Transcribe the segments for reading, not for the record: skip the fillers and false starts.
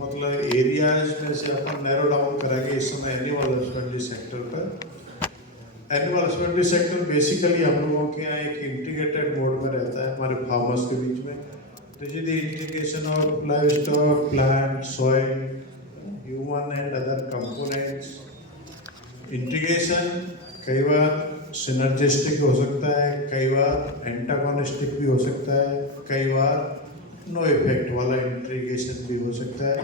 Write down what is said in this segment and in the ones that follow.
मतलब एरियाज में से अपन नैरो डाउन करेंगे इस समय एनिमल हस्बेंड्री सेक्टर पर। एनिमल हस्बेंड्री सेक्टर बेसिकली हम लोगों के यहाँ एक इंटीग्रेटेड मोड में रहता है हमारे फार्मर्स के बीच में। तो ये the integration of live stock, plant, soil, human and other components. Integration कई बार सिनर्जिस्टिक हो सकता है, कई बार एंटागोनिस्टिक भी हो सकता है, कई बार नो इफेक्ट वाला इंटीग्रेशन भी हो सकता है।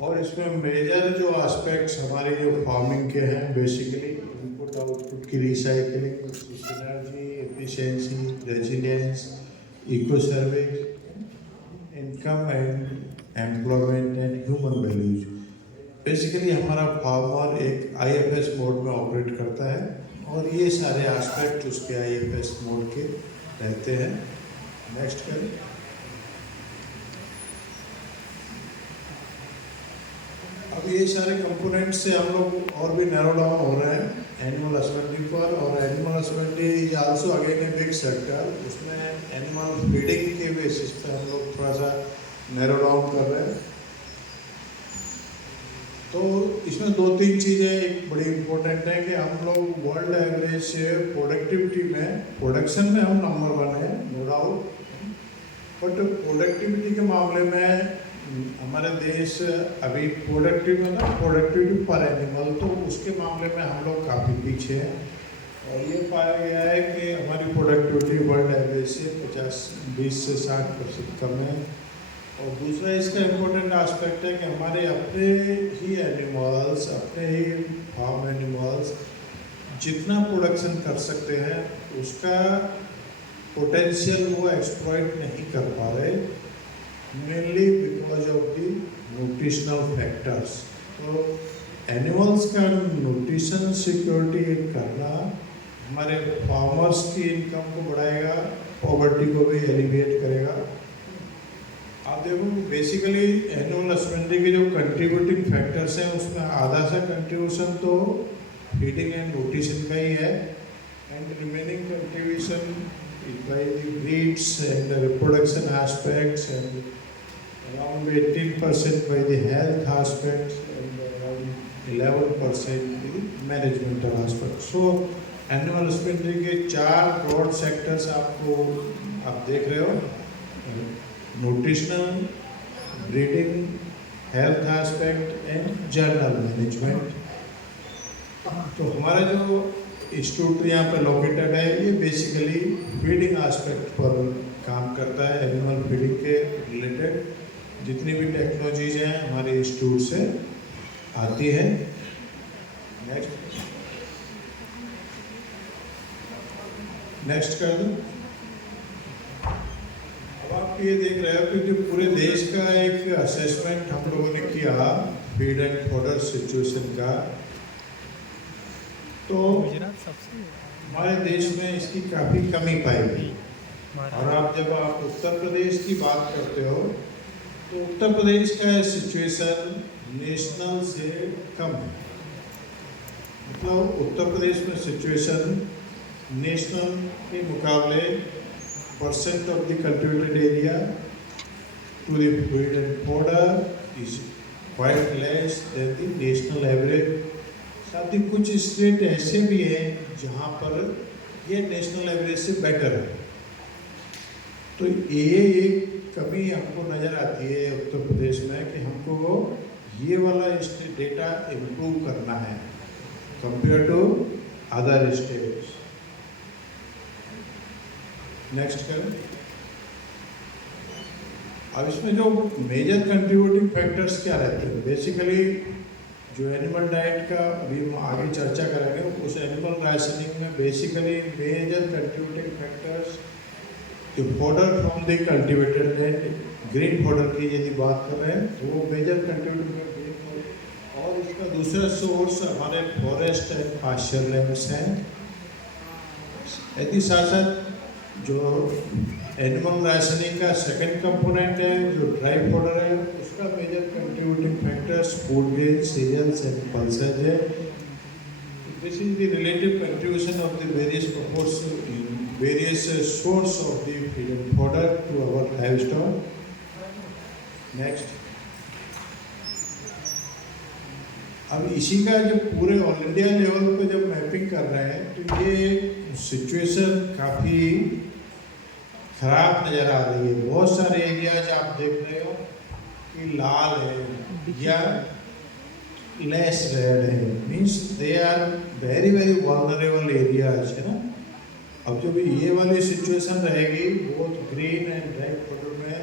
और इसमें मेजर जो एस्पेक्ट्स हमारे जो फार्मिंग के हैं बेसिकली इनपुट आउटपुट की recycling, synergy, efficiency, resilience, eco service, income and employment and human values. Basically हमारा फार्मर एक आईएफएस मोड में ऑपरेट करता है और ये सारे एस्पेक्ट उसके आईएफएस मोड के रहते हैं। नेक्स्ट करें। अब ये सारे कंपोनेंट से हम लोग और भी नैरो डाउन हो रहे हैं एनिमल हस्बेंड्री पर। और animal husbandry is also again a big sector. उसमें एनिमल फीडिंग के बेसिस पे हम लोग थोड़ा सा नैरो डाउन कर रहे हैं। तो इसमें दो तीन चीज़ें एक बड़ी इम्पोर्टेंट है कि हम लोग वर्ल्ड एवरेज से प्रोडक्टिविटी में, प्रोडक्शन में हम नंबर 1 है, नो डाउट। बट प्रोडक्टिविटी के मामले में हमारे देश अभी प्रोडक्टिविटी पर एनिमल, तो उसके मामले में हम लोग काफ़ी पीछे हैं। और ये पाया गया है कि हमारी प्रोडक्टिविटी वर्ल्ड एवरेज से 20 से 60% कम है। और दूसरा इसका इम्पोर्टेंट एस्पेक्ट है कि हमारे अपने ही एनिमल्स, अपने ही फार्म एनिमल्स जितना प्रोडक्शन कर सकते हैं उसका पोटेंशियल वो एक्सप्लॉइट नहीं कर पा रहे, mainly because of the nutritional factors. तो एनिमल्स का न्यूट्रिशन सिक्योरिटी करना हमारे फार्मर्स की इनकम को बढ़ाएगा, पॉवर्टी को भी एलिविएट करेगा। आप देखो बेसिकली एनिमल हस्बेंड्री के जो कंट्रीब्यूटिंग फैक्टर्स हैं उसमें आधा सा कंट्रीब्यूशन तो फीडिंग एंड न्यूट्रिशन का ही है, and remaining contribution by the breeds and the reproduction aspects, and around 18% by the health aspects, and around 11% the managemental aspects. So animal husbandry के 4 broad sectors आप देख रहे हो, nutritional, breeding, health aspect and journal management. तो हमारा जो institute यहाँ पे लोकेटेड है ये बेसिकली फीडिंग एस्पेक्ट पर काम करता है। एनिमल फीडिंग के रिलेटेड जितनी भी टेक्नोलॉजीज हैं हमारे इंस्टीट्यूट से आती है। नेक्स्ट कर दो। अब आप ये देख रहे हो कि जो पूरे देश का एक असेसमेंट हम लोगों ने किया फीड एंड फॉडर सिचुएशन का, तो हमारे देश में इसकी काफ़ी कमी पाई गई। और जब आप उत्तर प्रदेश की बात करते हो तो उत्तर प्रदेश का सिचुएशन नेशनल से कम है। मतलब उत्तर प्रदेश में सिचुएशन नेशनल के मुकाबले percent of the cultivated area to the feed and fodder is quite less than the national average. साथ ही कुछ स्टेट ऐसे भी हैं जहाँ पर ये नेशनल एवरेज से बेटर है। तो ये एक कमी हमको नज़र आती है उत्तर प्रदेश में कि हमको ये वाला डेटा इम्प्रूव करना है compare to other states. Next करें। अब इसमें जो मेजर कंट्रीब्यूटिंग फैक्टर्स क्या रहते हैं, बेसिकली जो एनिमल डाइट का अभी हम आगे चर्चा करेंगे, उस एनिमल राशनिंग में बेसिकली मेजर कंट्रीब्यूटिंग फैक्टर्स जो fodder from the cultivated land, green fodder की यदि बात कर रहे हैं तो वो मेजर कंट्रीब्यूटिंग फैक्टर। और उसका दूसरा सोर्स हमारे फॉरेस्ट एंड पास्चर लैंड्स हैं। यदि साथ साथ जो एनिमल राशनिंग का सेकंड कंपोनेंट है जो ड्राई फॉडर है, उसका major contributing factors food grain, cereals and pulses है। This is the relative contribution of the various proportion various source of the feed and fodder to our livestock. Next. अब इसी का जब पूरे ऑल इंडिया लेवल पे जब mapping कर रहे हैं तो ये सिचुएशन काफ़ी खराब नज़र आ रही है। बहुत सारे एरियाज आप देख रहे हो कि लाल है या लेस रेड है, means they are very very vulnerable areas, है ना। अब जो भी ये वाली सिचुएशन रहेगी both green and red border में,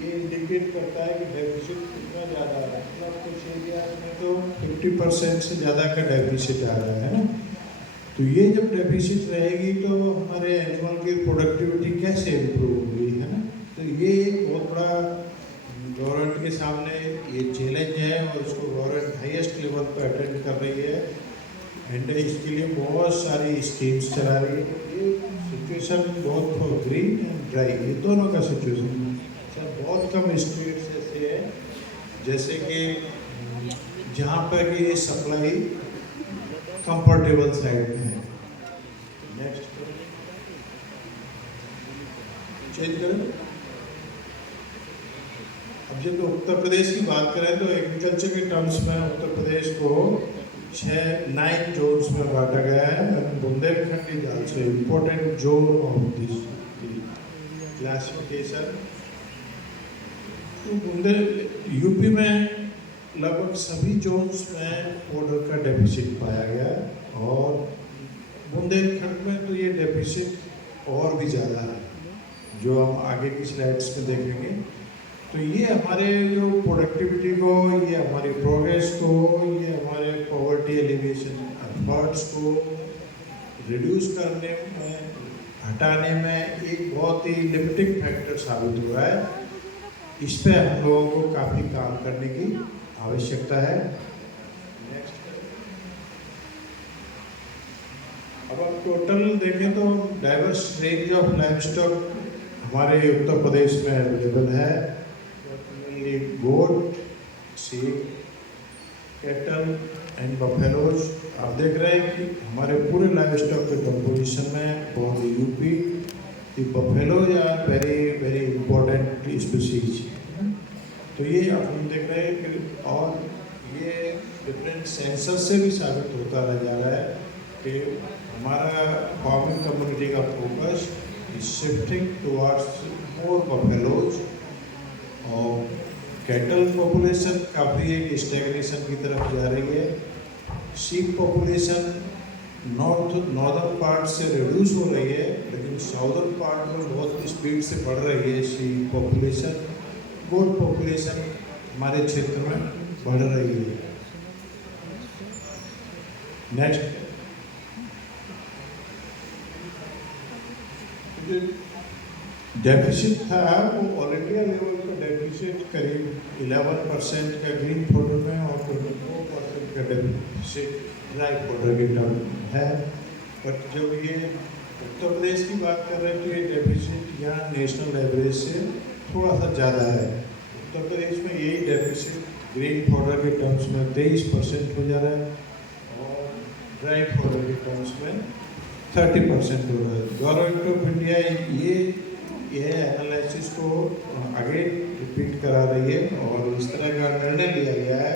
ये इंडिकेट करता है कि डेफिसिट कितना ज़्यादा है। मतलब कुछ एरियाज में तो 50% से ज़्यादा का डेफिसिट आ रहा है ना। तो ये जब डेफिसिट रहेगी तो हमारे एनिमल की प्रोडक्टिविटी कैसे इम्प्रूव होगी, है ना। तो ये एक बहुत बड़ा गवर्नमेंट के सामने ये चैलेंज है और उसको गवर्नमेंट हाईएस्ट लेवल पर अटेंड कर रही है एंड इसके लिए बहुत सारी स्कीम्स चला रही है। ये सिचुएशन बहुत फॉर ग्रीन एंड ड्राई, ये दोनों का सिचुएशन सर बहुत कम स्टेट्स ऐसे है जैसे कि जहाँ पर कि सप्लाई कंफर्टेबल साइड में है। नेक्स्ट चेंज करें। अब जब उत्तर प्रदेश की बात करें तो एग्रीकल्चर के टर्म्स में उत्तर प्रदेश को 9 जोन्स में बांटा गया है। Bundelkhand is also important zone of this classification. तो यूपी में लगभग सभी जोन्स में पाउडर का डेफिसिट पाया गया और बुंदेलखंड में तो ये डेफिसिट और भी ज़्यादा है, जो हम आगे की स्लाइड्स में देखेंगे। तो ये हमारे जो प्रोडक्टिविटी को, ये हमारी प्रोग्रेस को, ये हमारे पॉवर्टी एलिवेशन एफर्ट्स को रिड्यूस करने में, हटाने में एक बहुत ही लिमिटिंग फैक्टर साबित हो रहा है। इस पे हम लोगों को काफ़ी काम करने की आवश्यकता है। नेक्स्ट, अब आप टोटल देखें तो डाइवर्स रेंज ऑफ लाइवस्टॉक हमारे उत्तर प्रदेश में अवेलेबल है। गोट, sheep, कैटल एंड बफेलोज। आप देख रहे हैं कि हमारे पूरे लाइव स्टॉक के कंपोजिशन में बहुत UP the buffaloes are very very important species. तो ये हम देख रहे हैं कि और ये डिफरेंट सेंसर से भी साबित होता रह जा रहा है कि हमारा फार्मिंग कम्युनिटी का focus is shifting towards more buffaloes और कैटल पॉपुलेशन काफ़ी एक स्टैग्नेशन की तरफ जा रही है। शीप पॉपुलेशन नॉर्दर्न पार्ट से रिड्यूस हो रही है, लेकिन साउदर्न पार्ट में बहुत स्पीड से बढ़ रही है शीप पॉपुलेशन। गोट पॉपुलेशन हमारे क्षेत्र में बढ़ रही है। नेक्स्ट, डेफिसिट था वो ऑल इंडिया लेवल का डेफिसिट करीब 11% का ग्रीन पाउडर में और 24% का डेफिसिट ड्राई पाउडर के टर्म है। बट जब ये उत्तर प्रदेश की बात कर रहे हैं तो ये डेफिसिट यहाँ नेशनल एवरेज से थोड़ा सा ज़्यादा है। उत्तर प्रदेश में यही डेफिसिट ग्रीन पाउडर के टर्म्स में 23% हो जा रहा है और ड्राई पाउडर के टर्म्स में 30% हो रहा है। गवर्नमेंट ऑफ इंडिया ये एनालिसिस को आगे रिपीट करा रही है और इस तरह का निर्णय लिया गया है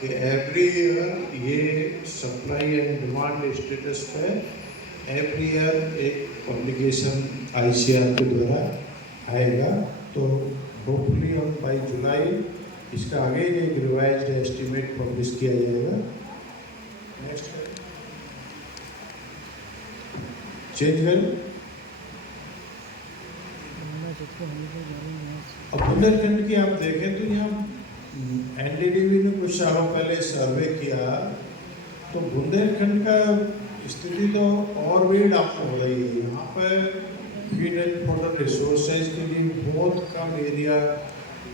कि एवरी ईयर ये सप्लाई एंड डिमांड स्टेटस पे एवरी ईयर एक पब्लिकेशन ICAR के द्वारा आएगा। तो होपफुली हम बाई जुलाई इसका आगे एक रिवाइज्ड एस्टीमेट पब्लिश किया जाएगा। नेक्स्ट, चेंज करें। अब बुंदेलखंड की आप देखें तो यहाँ NDDB ने कुछ सालों पहले सर्वे किया तो बुंदेलखंड का स्थिति तो और भी डाउन हो रही है। यहाँ पर फीड एंड फॉडर रिसोर्सेज के लिए बहुत कम एरिया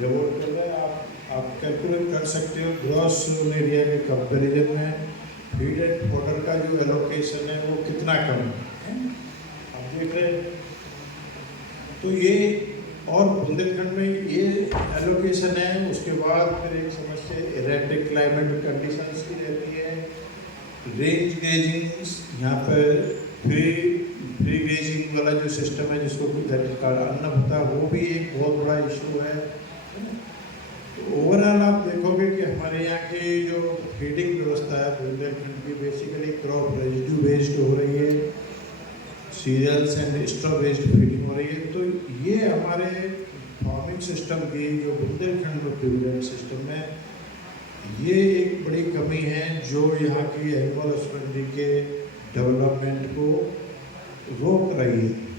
डेवलप कर रहा है। आप कैलकुलेट कर सकते हो ग्रॉस एरिया के कंपेरिजन में फीड एंड फॉडर का जो एलोकेशन है वो कितना कम है। आप देख रहे हैं तो ये और बुंदेलखंड में ये एलोकेशन है। उसके बाद फिर एक समस्या एरेटिक क्लाइमेट कंडीशंस की रहती है। रेंज ग्रेजिंग, यहाँ पर फ्री ग्रेजिंग वाला जो सिस्टम है जिसको अन्न होता है वो भी एक बहुत बड़ा इशू है। तो ओवरऑल आप देखोगे पाओगे कि हमारे यहाँ की जो फीडिंग व्यवस्था है बुंदेलखंड की बेसिकली क्रॉप रेजिड्यू बेस्ड हो रही है, cereals and straw based feeding हो रही है। तो ये हमारे फार्मिंग सिस्टम की जो बुंदेलखंड में प्रिविलेंट सिस्टम है, ये एक बड़ी कमी है जो यहाँ की एनिमल हस्बेंड्री के डेवलपमेंट को रोक रही है।